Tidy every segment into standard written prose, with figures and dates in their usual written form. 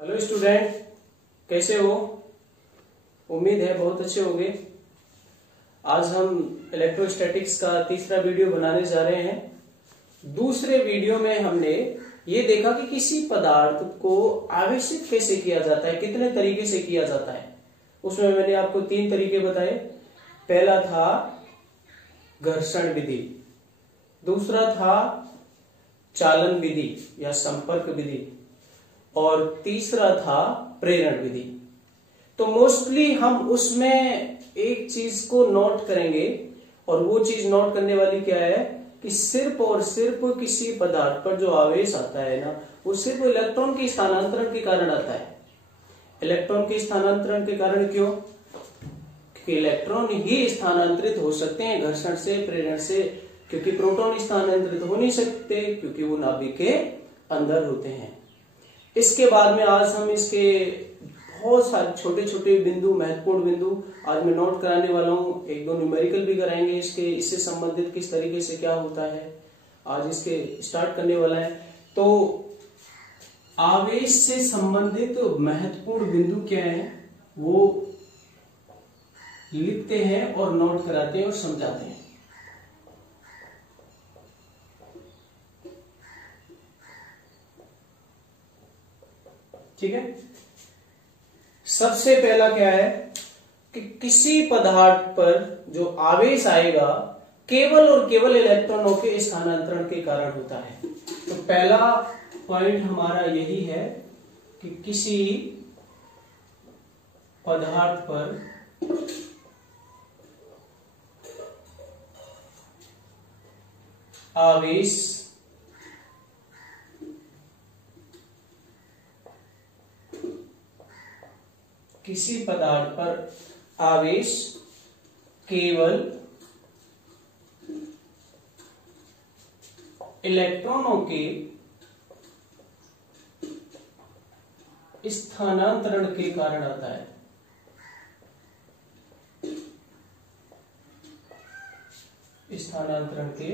Hello student, कैसे हो? उम्मीद है बहुत अच्छे होंगे। आज हम इलेक्ट्रोस्टैटिक्स का तीसरा वीडियो बनाने जा रहे हैं। दूसरे वीडियो में हमने ये देखा कि किसी पदार्थ को आवेशित कैसे किया जाता है, कितने तरीके से किया जाता है। उसमें मैंने आपको 3 तरीके बताए। पहला था घर्षण विधि, दूसरा था चालन विधि या संपर्क विधि, और तीसरा था प्रेरण विधि। तो मोस्टली हम उसमें एक चीज को नोट करेंगे, और वो चीज नोट करने वाली क्या है कि सिर्फ और सिर्फ किसी पदार्थ पर जो आवेश आता है ना, वो सिर्फ इलेक्ट्रॉन के स्थानांतरण के कारण आता है। इलेक्ट्रॉन के स्थानांतरण के कारण क्यों? क्योंकि इलेक्ट्रॉन ही स्थानांतरित हो सकते हैं घर्षण से, प्रेरण से, क्योंकि प्रोटॉन स्थानांतरित हो नहीं सकते क्योंकि वो नाभिक के अंदर होते हैं। इसके बाद में आज हम इसके बहुत सारे छोटे छोटे बिंदु, महत्वपूर्ण बिंदु आज मैं नोट कराने वाला हूं। 1-2 न्यूमेरिकल भी कराएंगे इसके, इससे संबंधित किस तरीके से क्या होता है, आज इसके स्टार्ट करने वाला है। तो आवेश से संबंधित महत्वपूर्ण बिंदु क्या है वो लिखते हैं और नोट कराते हैं और समझाते हैं। ठीक है, सबसे पहला क्या है कि किसी पदार्थ पर जो आवेश आएगा केवल और केवल इलेक्ट्रॉनों के स्थानांतरण के कारण होता है। तो पहला पॉइंट हमारा यही है कि किसी पदार्थ पर आवेश किसी पदार्थ पर आवेश केवल इलेक्ट्रॉनों के स्थानांतरण के कारण आता है। स्थानांतरण के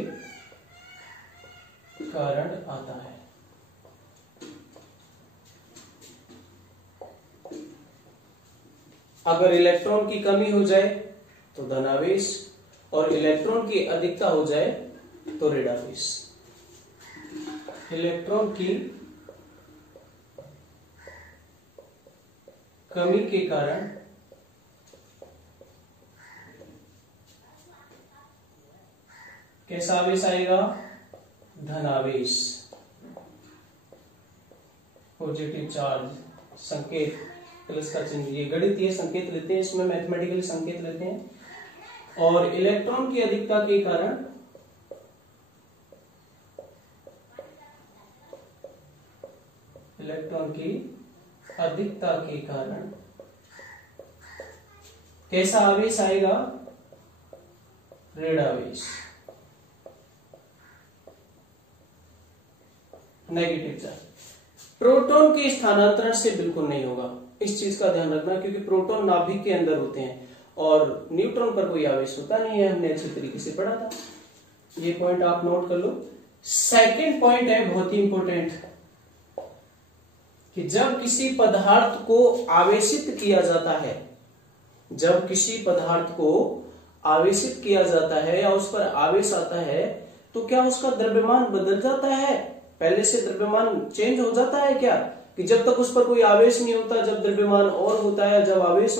कारण आता है। अगर इलेक्ट्रॉन की कमी हो जाए तो धनावेश, और इलेक्ट्रॉन की अधिकता हो जाए तो ऋणावेश। इलेक्ट्रॉन की कमी के कारण कैसा आवेश आएगा? धनावेश, पॉजिटिव चार्ज, संकेत प्लस का चिन्ह, ये गणितीय संकेत लेते हैं, इसमें मैथमेटिकली संकेत लेते हैं। और इलेक्ट्रॉन की अधिकता के कारण कैसा आवेश आएगा? ऋणावेश, नेगेटिव चार्ज। प्रोटॉन के स्थानांतरण से बिल्कुल नहीं होगा, इस चीज का ध्यान रखना, क्योंकि प्रोटॉन नाभिक के अंदर होते हैं और न्यूट्रॉन पर कोई आवेश होता नहीं है, हमने अच्छे तरीके से पढ़ा था। ये पॉइंट आप नोट कर लो। सेकंड पॉइंट है बहुत ही इंपॉर्टेंट, कि जब किसी पदार्थ को आवेशित किया जाता है, जब किसी पदार्थ को आवेशित किया जाता है या उस पर आवेश आता है, तो क्या उसका द्रव्यमान बदल जाता है? पहले से द्रव्यमान चेंज हो जाता है क्या? कि जब तक उस पर कोई आवेश नहीं होता, जब द्रव्यमान और होता है, जब आवेश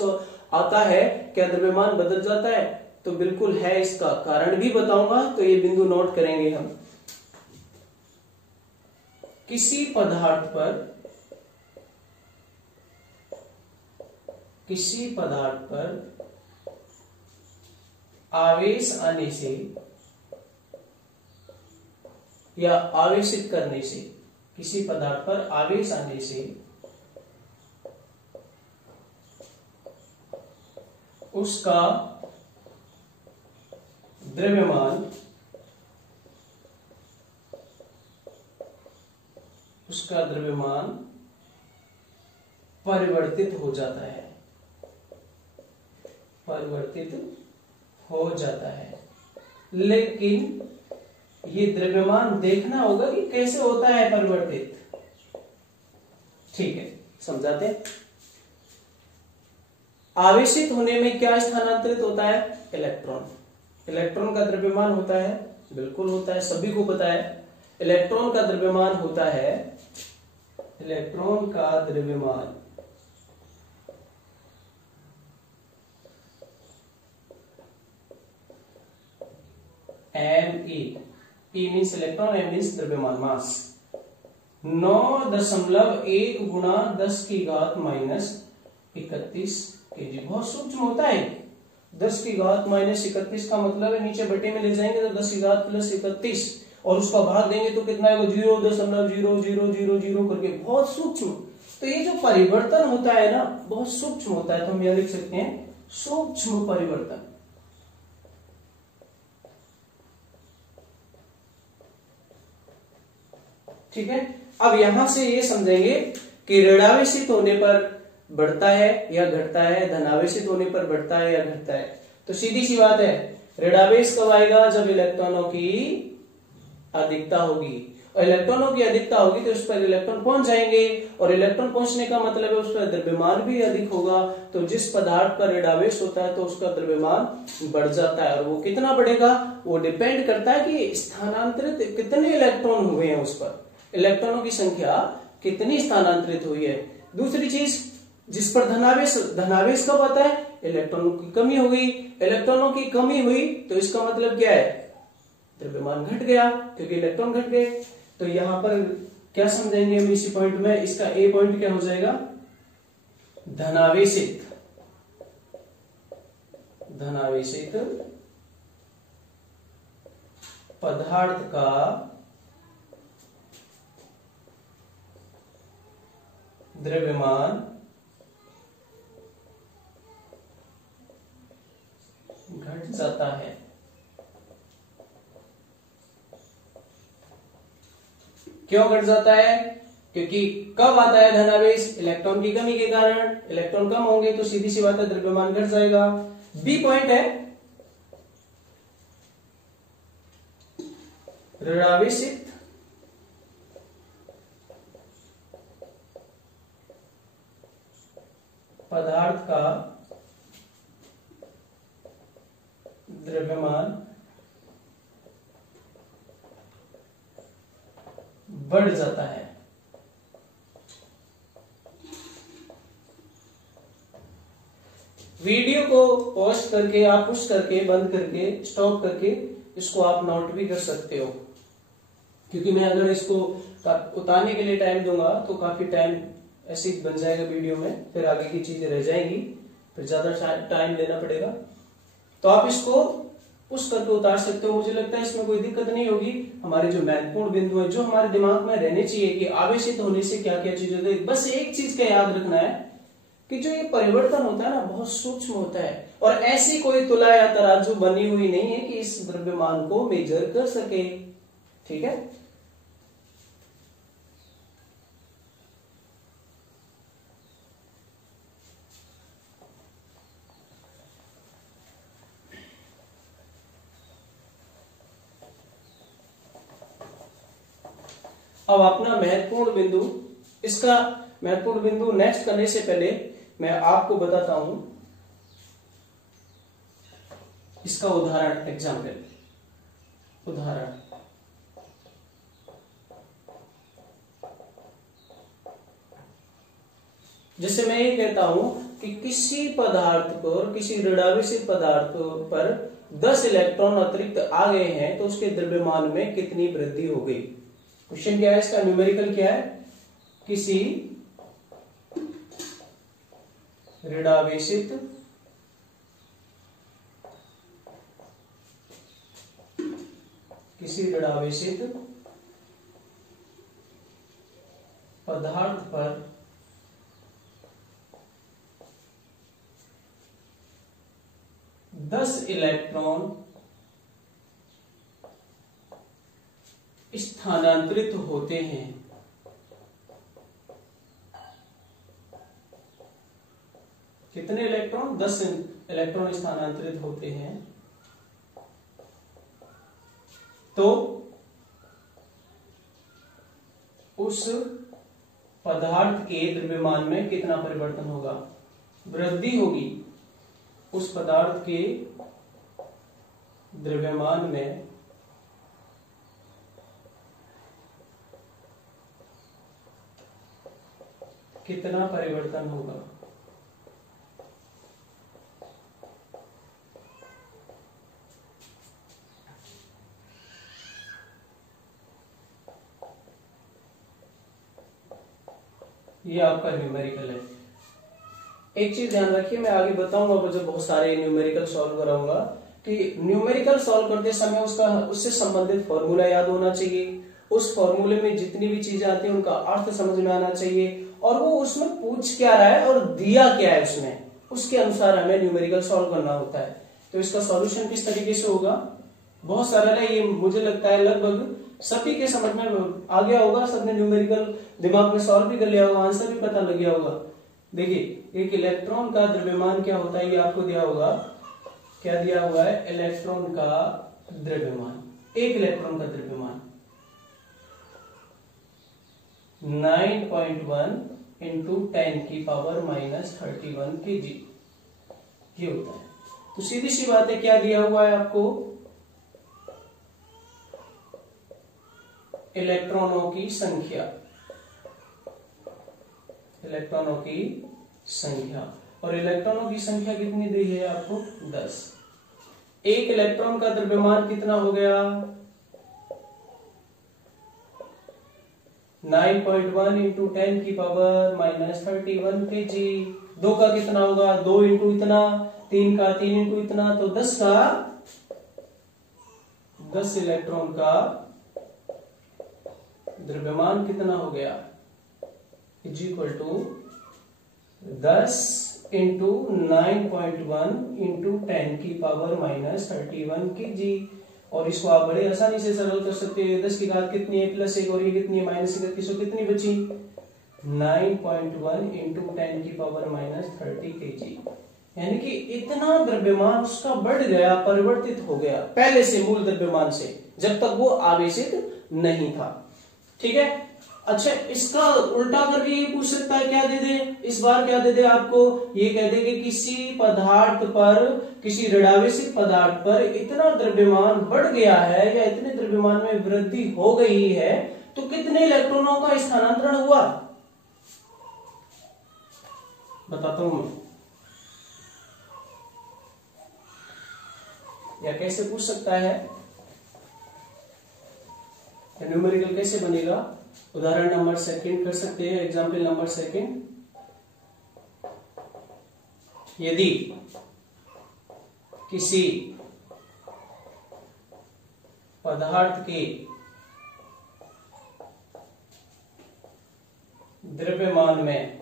आता है, क्या द्रव्यमान बदल जाता है? तो बिल्कुल है, इसका कारण भी बताऊंगा, तो ये बिंदु नोट करेंगे हम। किसी पदार्थ पर आवेश आने से या आवेशित करने से, किसी पदार्थ पर आवेश आने से उसका द्रव्यमान परिवर्तित हो जाता है। लेकिन ये द्रव्यमान देखना होगा कि कैसे होता है परिवर्तित। ठीक है, समझाते हैं। आवेशित होने में क्या स्थानांतरित होता है? इलेक्ट्रॉन। इलेक्ट्रॉन का द्रव्यमान होता है, बिल्कुल होता है, सभी को पता है। इलेक्ट्रॉन का द्रव्यमान होता है, इलेक्ट्रॉन का द्रव्यमान M E means electron, M means द्रव्यमान, मास। 9.1 गुणा 10 की घात -31 केजी। बहुत सूक्ष्म होता है। 10 की घात -31 का मतलब है नीचे बटे में ले जाएंगे तो 10 की घात +31 और उसका भाग देंगे तो कितना आएगा? 0.0000 करके। बहुत सूक्ष्म। तो ये जो परिवर्तन होता है ना, बहुत सूक्ष्म होता है, तो हम यह लिख सकते हैं सूक्ष्म परिवर्तन। ठीक है। अब यहां से ये समझेंगे कि ऋणावेशित होने पर बढ़ता है या घटता है, धनावेशित होने पर बढ़ता है या घटता है। तो सीधी सी बात है, ऋणावेश कब आएगा? जब इलेक्ट्रॉनों की अधिकता होगी। और इलेक्ट्रॉनों की अधिकता होगी तो उस पर इलेक्ट्रॉन पहुंच जाएंगे, और इलेक्ट्रॉन पहुंचने का मतलब है उस पर द्रव्यमान भी अधिक होगा। तो जिस पदार्थ पर ऋणावेश होता है तो उसका द्रव्यमान बढ़ जाता है। और वो कितना बढ़ेगा? वो डिपेंड करता है कि स्थानांतरित कितने इलेक्ट्रॉन हुए हैं, उस पर इलेक्ट्रॉनों की संख्या कितनी स्थानांतरित हुई है। दूसरी चीज, जिस पर धनावेश, धनावेश कब आता है? इलेक्ट्रॉनों की कमी हो गई। इलेक्ट्रॉनों की कमी हुई तो इसका मतलब क्या है? द्रव्यमान घट गया, क्योंकि इलेक्ट्रॉन घट गए। तो यहां पर क्या समझेंगे हम इसी पॉइंट में? इसका ए पॉइंट क्या हो जाएगा? धनावेशित, धनावेशित पदार्थ का द्रव्यमान घट जाता है। क्यों घट जाता है? क्योंकि कब आता है धनावेश? इलेक्ट्रॉन की कमी के कारण। इलेक्ट्रॉन कम होंगे तो सीधी सी बात है द्रव्यमान घट जाएगा। बी पॉइंट है ऋणावेशित पदार्थ का द्रव्यमान बढ़ जाता है। वीडियो को पॉज करके, आप पुश करके, बंद करके, स्टॉप करके इसको आप नोट भी कर सकते हो, क्योंकि मैं अगर इसको उतारने के लिए टाइम दूंगा तो काफी टाइम ऐसे ही बन जाएगा वीडियो में, फिर आगे की चीजें रह जाएंगी, फिर ज्यादा टाइम लेना पड़ेगा। तो आप इसको पुश करके उतार सकते हो। मुझे लगता है इसमें कोई दिक्कत नहीं होगी। हमारे जो महत्वपूर्ण बिंदु है, जो हमारे दिमाग में रहने चाहिए कि आवेशित होने से क्या क्या चीजें होती है, बस एक चीज का याद रखना है कि जो ये परिवर्तन होता है ना, बहुत सूक्ष्म होता है, और ऐसी कोई तुला या तराजू बनी हुई नहीं है कि इस द्रव्यमान को मेजर कर सके। ठीक है। अब अपना महत्वपूर्ण बिंदु, इसका महत्वपूर्ण बिंदु नेक्स्ट करने से पहले मैं आपको बताता हूं इसका उदाहरण, एग्जाम्पल, उदाहरण। जैसे मैं ये कहता हूं कि किसी पदार्थ पर, किसी ऋणावेशित पदार्थ पर 10 इलेक्ट्रॉन अतिरिक्त आ गए हैं तो उसके द्रव्यमान में कितनी वृद्धि हो गई। क्वेश्चन क्या है इसका? न्यूमेरिकल क्या है? किसी ऋणावेशित पदार्थ पर 10 इलेक्ट्रॉन स्थानांतरित होते हैं। कितने इलेक्ट्रॉन? 10 इलेक्ट्रॉन स्थानांतरित होते हैं। तो उस पदार्थ के द्रव्यमान में कितना परिवर्तन होगा, वृद्धि होगी। उस पदार्थ के द्रव्यमान में कितना परिवर्तन होगा। ये आपका न्यूमेरिकल है। एक चीज ध्यान रखिए, मैं आगे बताऊंगा पर जब बहुत सारे न्यूमेरिकल सॉल्व कराऊंगा कि न्यूमेरिकल सॉल्व करते समय उससे संबंधित फॉर्मूला याद होना चाहिए। उस फॉर्मूले में जितनी भी चीजें आती हैं उनका अर्थ समझ में आना चाहिए और वो उसमें पूछ क्या रहा है और दिया क्या है उसमें, उसके अनुसार हमें न्यूमेरिकल सॉल्व करना होता है। तो इसका सॉल्यूशन किस तरीके से होगा, बहुत सरल है। ये मुझे लगता है लगभग सभी के समझ में आ गया होगा, सबने न्यूमेरिकल दिमाग में सॉल्व भी कर लिया होगा, आंसर भी पता लग गया होगा। देखिए, एक इलेक्ट्रॉन का द्रव्यमान क्या होता है ये आपको दिया होगा। क्या दिया हुआ है, इलेक्ट्रॉन का द्रव्यमान, एक इलेक्ट्रॉन का द्रव्यमान 9.1 इंटू 10⁻³ kg ये होता है। तो सीधी सी बात है, क्या दिया हुआ है आपको, इलेक्ट्रॉनों की संख्या, इलेक्ट्रॉनों की संख्या, और इलेक्ट्रॉनों की संख्या कितनी दी है आपको, 10। एक इलेक्ट्रॉन का द्रव्यमान कितना हो गया, 9.1 इंटू 10⁻³ kg। 2 का कितना होगा, 2 इंटू इतना, 3 का 3 इंटू इतना, तो 10 का 10 इलेक्ट्रॉन का द्रव्यमान कितना हो गया, is equal to 10 into 9.1 into 10⁻³ kg। और इसको आप बड़े आसानी से सरल कर सकते हैं। 10 की घात कितनी है, +1, और ये कितनी है, -31, तो कितनी बची, 9.1 इंटू 10⁻³ kg। यानी कि इतना द्रव्यमान उसका बढ़ गया, परिवर्तित हो गया पहले से मूल द्रव्यमान से, जब तक वो आवेशित नहीं था। ठीक है। अच्छा, इसका उल्टा करके ये पूछ सकता है, क्या दे दे इस बार, क्या दे दे आपको, ये कह दे कि किसी पदार्थ पर, किसी ऋणावेशित पदार्थ पर इतना द्रव्यमान बढ़ गया है या इतने द्रव्यमान में वृद्धि हो गई है तो कितने इलेक्ट्रॉनों का स्थानांतरण हुआ। बताता हूं मैं, या कैसे पूछ सकता है, न्यूमेरिकल कैसे बनेगा। उदाहरण नंबर सेकंड कर सकते हैं, एग्जाम्पल नंबर सेकंड। यदि किसी पदार्थ के द्रव्यमान में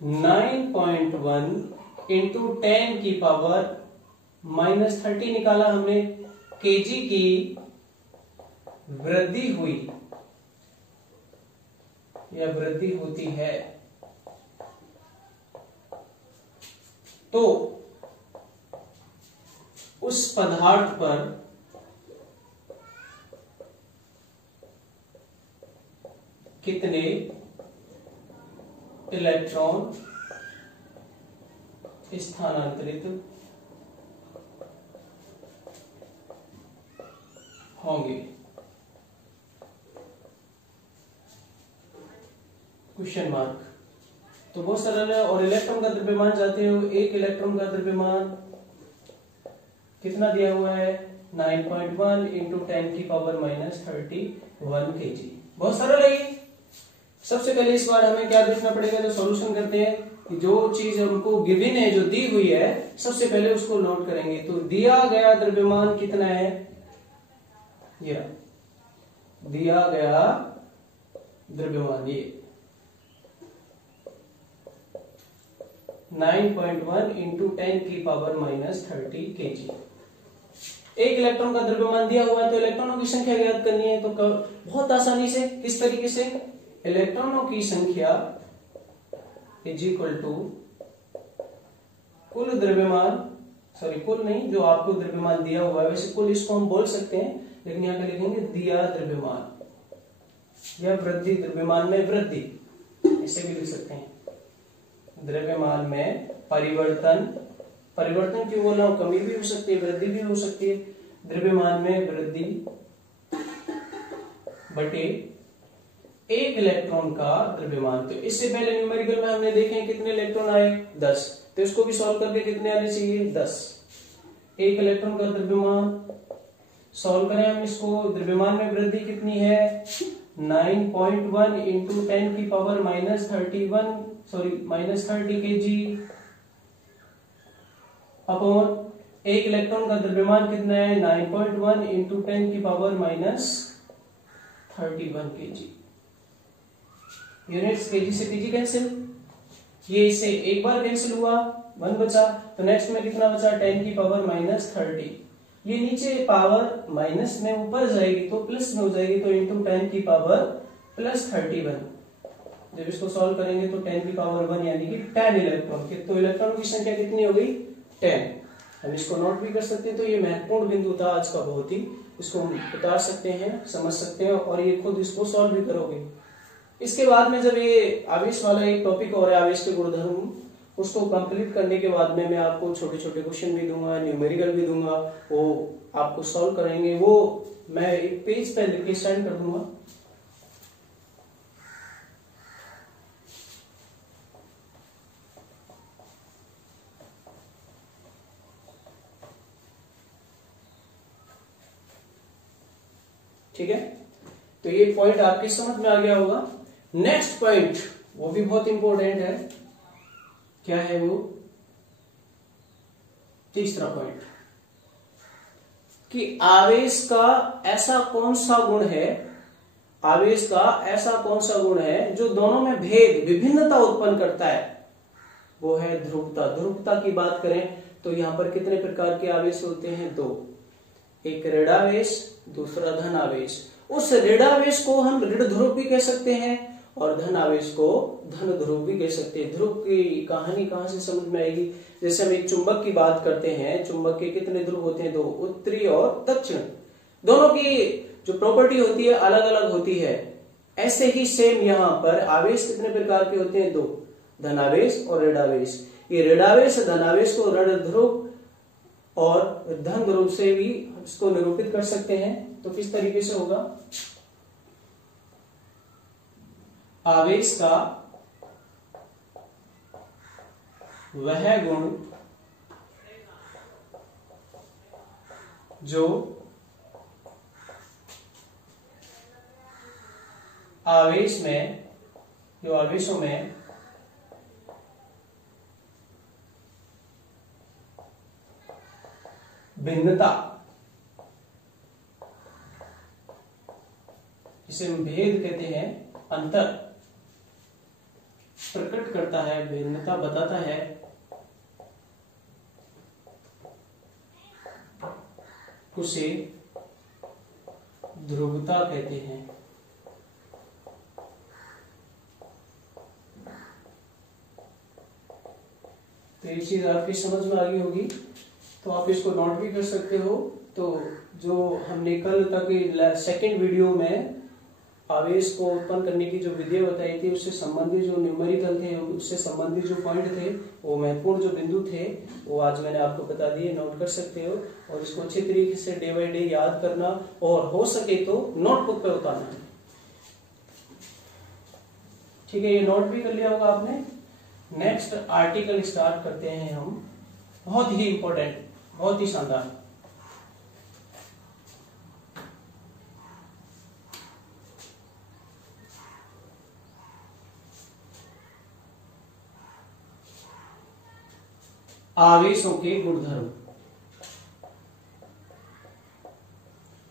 9.1 इंटू 10⁻³ निकाला हमने, केजी की वृद्धि हुई या वृद्धि होती है, तो उस पदार्थ पर कितने इलेक्ट्रॉन स्थानांतरित होंगे। Question mark. तो बहुत सरल है। और इलेक्ट्रॉन का द्रव्यमान जाते हो, एक इलेक्ट्रॉन का द्रव्यमान कितना दिया हुआ है, 9.1 इंटू 10⁻³ kg। बहुत सरल है ये। सबसे पहले इस बार हमें क्या देखना पड़ेगा, जो सॉल्यूशन करते हैं कि जो चीज हमको गिवन है, जो दी हुई है, सबसे पहले उसको नोट करेंगे। तो दिया गया द्रव्यमान कितना है, ये दिया गया द्रव्यमान ये 9.1 इंटू 10⁻³ kg। एक इलेक्ट्रॉन का द्रव्यमान दिया हुआ है तो इलेक्ट्रॉनों की संख्या ज्ञात करनी है। तो बहुत आसानी से, किस तरीके से, इलेक्ट्रॉनों की संख्या इज इक्वल टू कुल द्रव्यमान, सॉरी कुल नहीं, जो आपको द्रव्यमान दिया हुआ है, वैसे कुल इसको हम बोल सकते हैं, लेकिन यहां पे लिखेंगे दिया द्रव्यमान। या वृद्धि, द्रव्यमान में वृद्धि, इसे भी लिख सकते हैं। द्रव्यमान में परिवर्तन, परिवर्तन क्यों बोल रहा हूं, कमी भी हो सकती है, वृद्धि भी हो सकती है। द्रव्यमान में वृद्धि बटे एक इलेक्ट्रॉन का द्रव्यमान। तो इससे पहले न्यूमेरिकल में हमने देखे कितने इलेक्ट्रॉन आए, 10। तो इसको भी सॉल्व करके कितने आने चाहिए, 10। एक इलेक्ट्रॉन का द्रव्यमान, सॉल्व करें हम इसको, द्रव्यमान में वृद्धि कितनी है, 9.1 इंटू 10 की पावर -30 kg अपॉन एक इलेक्ट्रॉन का द्रव्यमान कितना है, 9.1 इंटू 10 की पावर -31 kg। यूनिट्स केजी से केजी कैंसिल, ये इससे एक बार कैंसिल हुआ, 1 बचा। तो नेक्स्ट में कितना बचा, 10 की पावर -30। ये नीचे पावर माइनस में ऊपर जाएगी तो प्लस में हो जाएगी, तो इंटू 10 की पावर +31। जब इसको सॉल्व करेंगे तो 10 की पावर 1 यानी कि 10 इलेक्ट्रॉन। तो इलेक्ट्रॉनों की संख्या कितनी हो गई, 10। हम इसको नोट भी कर सकते हैं। तो ये महत्वपूर्ण बिंदु था आज का बहुत ही, इसको हम उतार सकते हैं, समझ सकते हैं, और ये खुद इसको सॉल्व भी करोगे। इसके बाद में जब ये आवेश वाला एक टॉपिक और है, आवेश के गुणधर्म, उसको कंप्लीट करने के बाद में मैं आपको छोटे छोटे क्वेश्चन भी दूंगा, न्यूमेरिकल भी दूंगा, वो आपको सॉल्व करेंगे। वो मैं एक पेज पे लिख के सेंड कर दूंगा। ठीक है, तो ये पॉइंट आपके समझ में आ गया होगा। नेक्स्ट पॉइंट, वो भी बहुत इंपॉर्टेंट है। क्या है वो, तीसरा पॉइंट, कि आवेश का ऐसा कौन सा गुण है, आवेश का ऐसा कौन सा गुण है जो दोनों में भेद, विभिन्नता उत्पन्न करता है, वो है ध्रुवता। ध्रुवता की बात करें तो यहां पर कितने प्रकार के आवेश होते हैं, 2। एक ऋणावेश, दूसरा धन आवेश। उस ऋणावेश को हम ऋण ध्रुव भी कह सकते हैं और धन आवेश को धन ध्रुव भी कह सकते हैं। ध्रुव की कहानी कहां से समझ में आएगी, जैसे हम एक चुंबक की बात करते हैं, चुंबक के कितने ध्रुव होते हैं, 2, उत्तरी और दक्षिण। दोनों की जो प्रॉपर्टी होती है अलग अलग होती है। ऐसे ही सेम यहाँ पर आवेश कितने प्रकार के होते हैं, 2, धनावेश और ऋणावेश। ये ऋणावेश धनावेश को ऋण ध्रुव और धन ध्रुव से भी इसको निरूपित कर सकते हैं। तो किस तरीके से होगा, आवेश का वह गुण जो आवेशों में भिन्नता, जिसे हम भेद कहते हैं, अंतर प्रकट करता है, भिन्नता बताता है, उसे ध्रुवता कहते हैं। तो ये चीज आपकी समझ में आ गई होगी, तो आप इसको नोट भी कर सकते हो। तो जो हमने कल तक सेकंड वीडियो में आवेश को उत्पन्न करने की जो विधि बताई थी, उससे संबंधित जो न्यूमेरिकल थे, उससे संबंधित जो पॉइंट थे, वो महत्वपूर्ण जो बिंदु थे, वो आज मैंने आपको बता दिए, नोट कर सकते हो। और इसको अच्छे तरीके से डे बाय डे याद करना, और हो सके तो नोटबुक पे उतारना। ठीक है, ये नोट भी कर लिया होगा आपने। नेक्स्ट आर्टिकल स्टार्ट करते हैं हम, बहुत ही इंपॉर्टेंट, बहुत ही शानदार। आवेशों के गुणधर्म।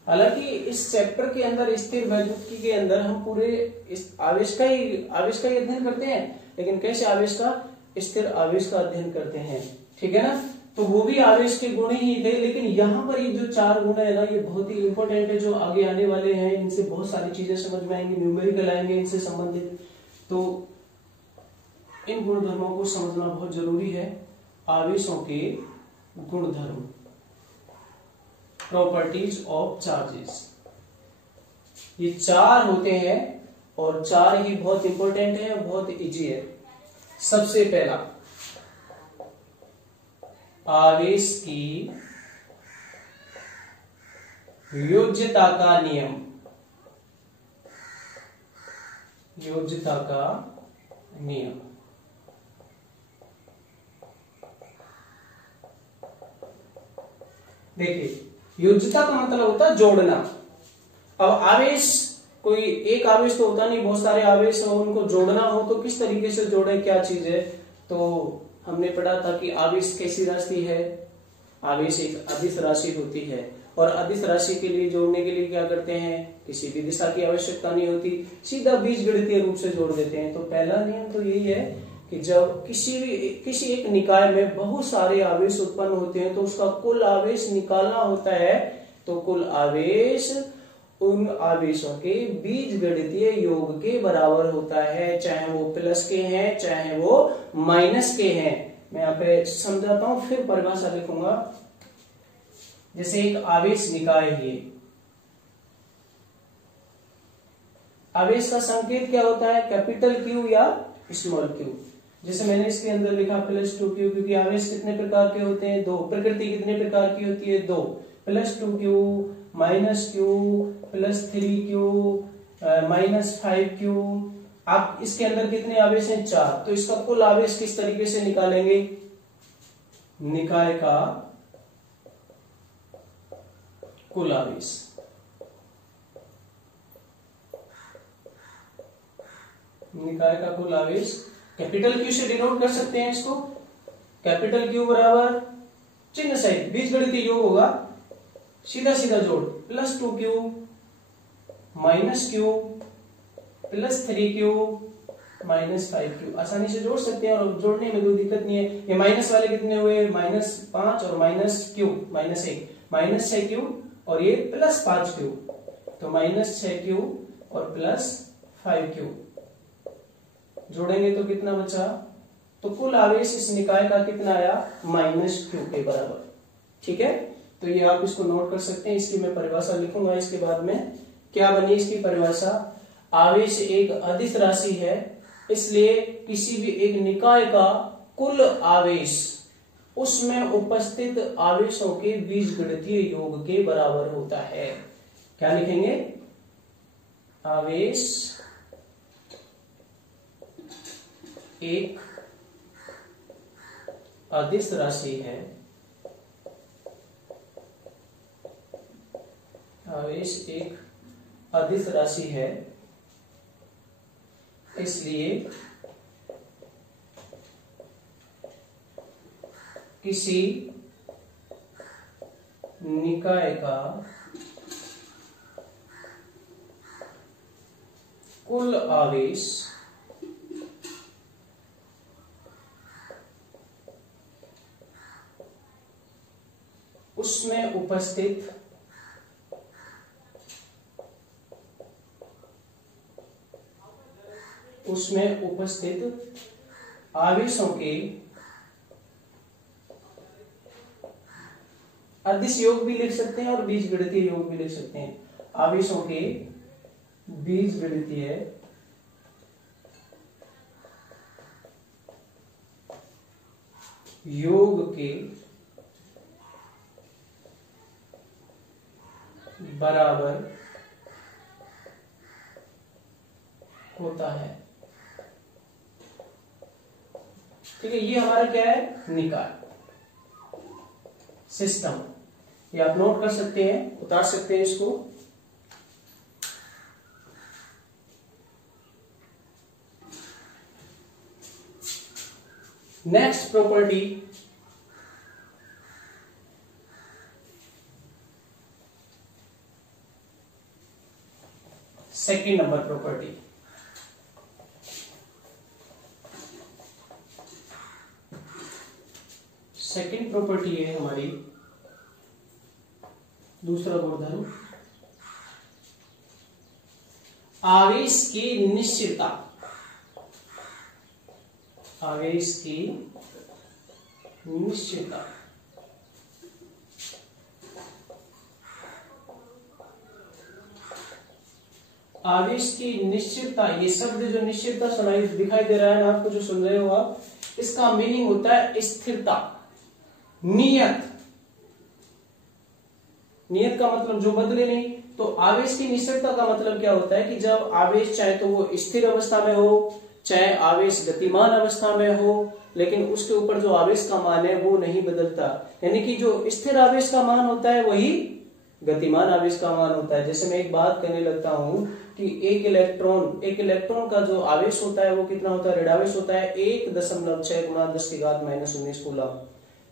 हालांकि इस चैप्टर के अंदर स्थिर वैद्युतिकी के अंदर हम पूरे इस आवेश का ही अध्ययन करते हैं, लेकिन कैसे आवेश का, स्थिर आवेश का अध्ययन करते हैं। ठीक है ना, तो वो भी आवेश के गुण ही थे, लेकिन यहाँ पर ये जो 4 गुण है ना, ये बहुत ही इंपॉर्टेंट है, जो आगे आने वाले हैं। इनसे बहुत सारी चीजें समझ में आएंगी, न्यूमेरिकल आएंगे इनसे संबंधित। तो इन गुणधर्मों को समझना बहुत जरूरी है। आवेशों के गुणधर्म, प्रॉपर्टीज ऑफ चार्जेस, ये 4 होते हैं और 4 ही बहुत इंपॉर्टेंट है, बहुत इजी है। सबसे पहला, आवेश की योज्यता का नियम, योज्यता का नियम। देखिए, योज्यता का मतलब होता है जोड़ना। अब आवेश, कोई एक आवेश तो होता नहीं, बहुत सारे आवेश हो, उनको जोड़ना हो तो किस तरीके से जोड़े, क्या चीज है। तो हमने पढ़ा था कि आवेश कैसी राशि है, आवेश एक अदिश राशि होती है, और अदिश राशि के लिए जोड़ने के लिए क्या करते हैं, किसी भी दिशा की आवश्यकता नहीं होती, सीधा बीजगणितीय रूप से जोड़ देते हैं। तो पहला नियम तो यही है कि जब किसी एक निकाय में बहुत सारे आवेश उत्पन्न होते हैं तो उसका कुल आवेश निकालना होता है। तो कुल आवेश उन आवेशों के बीजगणितीय योग के बराबर होता है, चाहे वो प्लस के हैं चाहे वो माइनस के हैं। मैं यहाँ पे समझाता हूं, फिर परिभाषा लिखूंगा। जैसे एक आवेश निकाय है, आवेश का संकेत क्या होता है, कैपिटल क्यू या स्मॉल क्यू। जैसे मैंने इसके अंदर लिखा +2q, क्योंकि आवेश कितने प्रकार के होते हैं, 2। प्रकृति कितने प्रकार की होती है, 2। +2q, -q, +3q, -5q। आप इसके अंदर कितने आवेश हैं, 4। तो इसका कुल आवेश किस तरीके से निकालेंगे, निकाय का कुल आवेश, निकाय का कुल आवेश कैपिटल क्यू से डिनोट कर सकते हैं इसको। कैपिटल क्यू बराबर चिन्ह सहित बीजगणितीय योग होगा, सीधा सीधा जोड़, +2q, -q, +3q, -5q। आसानी से जोड़ सकते हैं और जोड़ने में कोई दिक्कत नहीं है। ये माइनस वाले कितने हुए, -5 और -q, -1, -6q, और ये +5q, तो -6q और +5q जोड़ेंगे तो कितना बचा। तो कुल आवेश इस निकाय का कितना आया, -q के बराबर। ठीक है, तो ये आप इसको नोट कर सकते हैं। इसकी मैं परिभाषा लिखूंगा इसके बाद में। क्या बनी इसकी परिभाषा, आवेश एक अदिश राशि है, इसलिए किसी भी एक निकाय का कुल आवेश उसमें उपस्थित आवेशों के बीजगणितीय योग के बराबर होता है। क्या लिखेंगे, आवेश एक अदिश राशि है, आवेश एक अदिश राशि है, इसलिए किसी निकाय का कुल आवेश उसमें उपस्थित आवेशों के अदिश योग भी लिख सकते हैं और बीजगणितीय योग भी लिख सकते हैं। आवेशों के बीजगणितीय योग के बराबर होता है। ठीक है, ये हमारा क्या है, निकाय सिस्टम। ये आप नोट कर सकते हैं, उतार सकते हैं इसको। Next property, second number property. Second property है हमारी, दूसरा गुणधर्म, आवेश की निश्चितता। आवेश की निश्चितता। आवेश की निश्चितता, ये शब्द जो निश्चितता सुनाई दिखाई दे रहा है ना आपको, जो सुन रहे हो आप, इसका मीनिंग होता है स्थिरता, नियत। नियत का मतलब जो बदले नहीं। तो आवेश की निश्चितता का मतलब क्या होता है कि जब आवेश चाहे तो वो स्थिर अवस्था में हो, चाहे आवेश गतिमान अवस्था में हो, लेकिन उसके ऊपर जो आवेश का मान है वो नहीं बदलता। यानी कि जो स्थिर आवेश का मान होता है वही गतिमान आवेश का मान होता है। जैसे मैं एक बात कहने लगता हूं कि एक इलेक्ट्रॉन का जो आवेश होता है वो कितना होता है, ऋणावेश होता है 1.6 गुणा 10⁻⁻⁹ कूलम।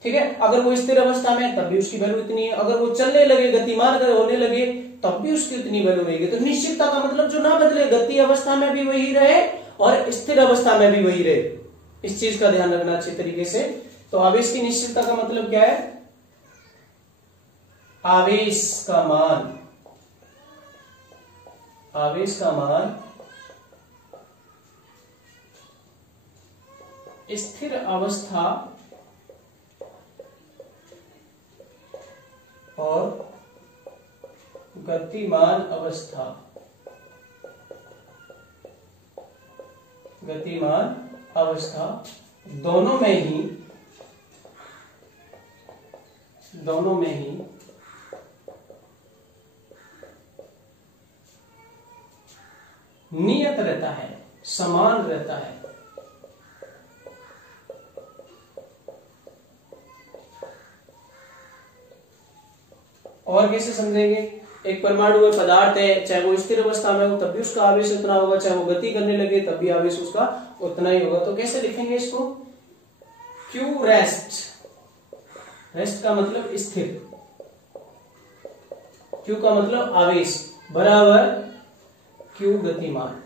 ठीक है, अगर वो स्थिर अवस्था में तब भी उसकी वैल्यू इतनी है, अगर वो चलने लगे, गतिमान अगर होने लगे तब भी उसकी इतनी वैल्यू रहेगी। तो निश्चितता का मतलब जो ना बदले, गति अवस्था में भी वही रहे और स्थिर अवस्था में भी वही रहे। इस चीज का ध्यान रखना अच्छे तरीके से। तो आवेश की निश्चितता का मतलब क्या है, आवेश का मान स्थिर अवस्था और गतिमान अवस्था दोनों में ही नियत रहता है, समान रहता है। और कैसे समझेंगे, एक परमाणु पदार्थ है, चाहे वो स्थिर अवस्था में हो तब भी उसका आवेश उतना होगा, चाहे वो गति करने लगे तब भी आवेश उसका उतना ही होगा। तो कैसे लिखेंगे इसको, क्यू रेस्ट का मतलब स्थिर, क्यू का मतलब आवेश बराबर क्यू गतिमान।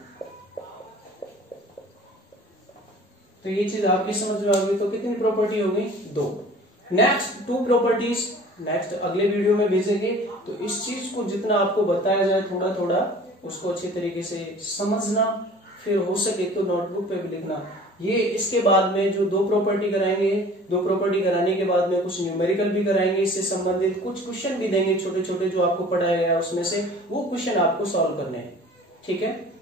तो ये चीज आपकी समझ में आ गई। तो कितनी प्रॉपर्टी हो गई, 2। नेक्स्ट 2 प्रॉपर्टीज नेक्स्ट अगले वीडियो में भेजेंगे। तो इस चीज को जितना आपको बताया जाए थोड़ा थोड़ा उसको अच्छे तरीके से समझना, फिर हो सके तो नोटबुक पे भी लिखना। ये इसके बाद में जो 2 प्रॉपर्टी कराएंगे, 2 प्रॉपर्टी कराने के बाद में कुछ न्यूमेरिकल भी कराएंगे, इससे संबंधित कुछ क्वेश्चन भी देंगे छोटे छोटे जो आपको पढ़ाया गया उसमें से, वो क्वेश्चन आपको सॉल्व करने हैं। ठीक है।